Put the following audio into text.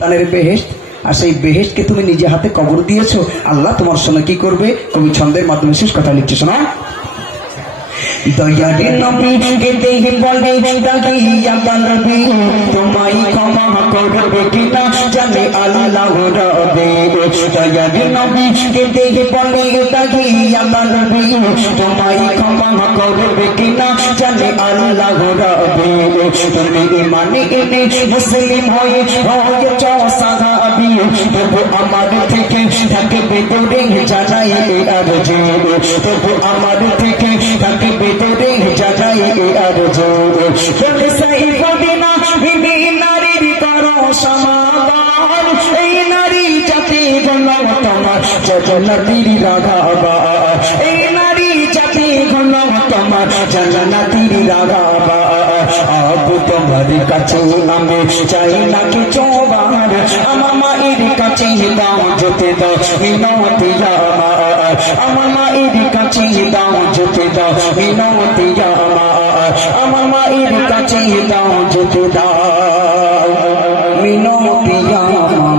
তানের বেহেশত, আর সেই বেহেশতকে তুমি নিজে হাতে কবর দিয়েছো। আল্লাহ তোমার সঙ্গে কি করবে? কবি ছন্দের মাধ্যমে শেষ কথা লিখছে, শোনা। দয়ারে নবী দেহি বলে দাগিয়া বলবি তোমায় ক্ষমা করবে কিনা জানে আল্লাহ রবে। দয়ারে নবী দেহি বলে দাগিয়া বলবি তোমায় ক্ষমা করবে কিনা জানে আল্লাহ রবে। তুমি ইমানে এনে মুসলিম হয়েছ সাহাবী, তবু আমার থেকে থাকবে দূরে জানাই আরজু, তবু আমার থেকে থাকবে দূরে জানাই আরজু। বলে সাইফুদ্দিনা বিবি নারীর করো সমাদর, এই নারী জাতি গুলো তোমার জান্নাতের রাগাবা, এই নারী জাতি গুলো তোমার জান্নাতের রাগাবা। আবু তোমার কাছে আমি চাই না কিছু বার, আমার মায়ের কাছে দাও যেতে দাও মিনতি আমার, আমার মায়ের কাছে দাও যেতে দাও মিনতি আমার, আমার মায়ের কাছে দাও যেতে দাও মিনতি আমার।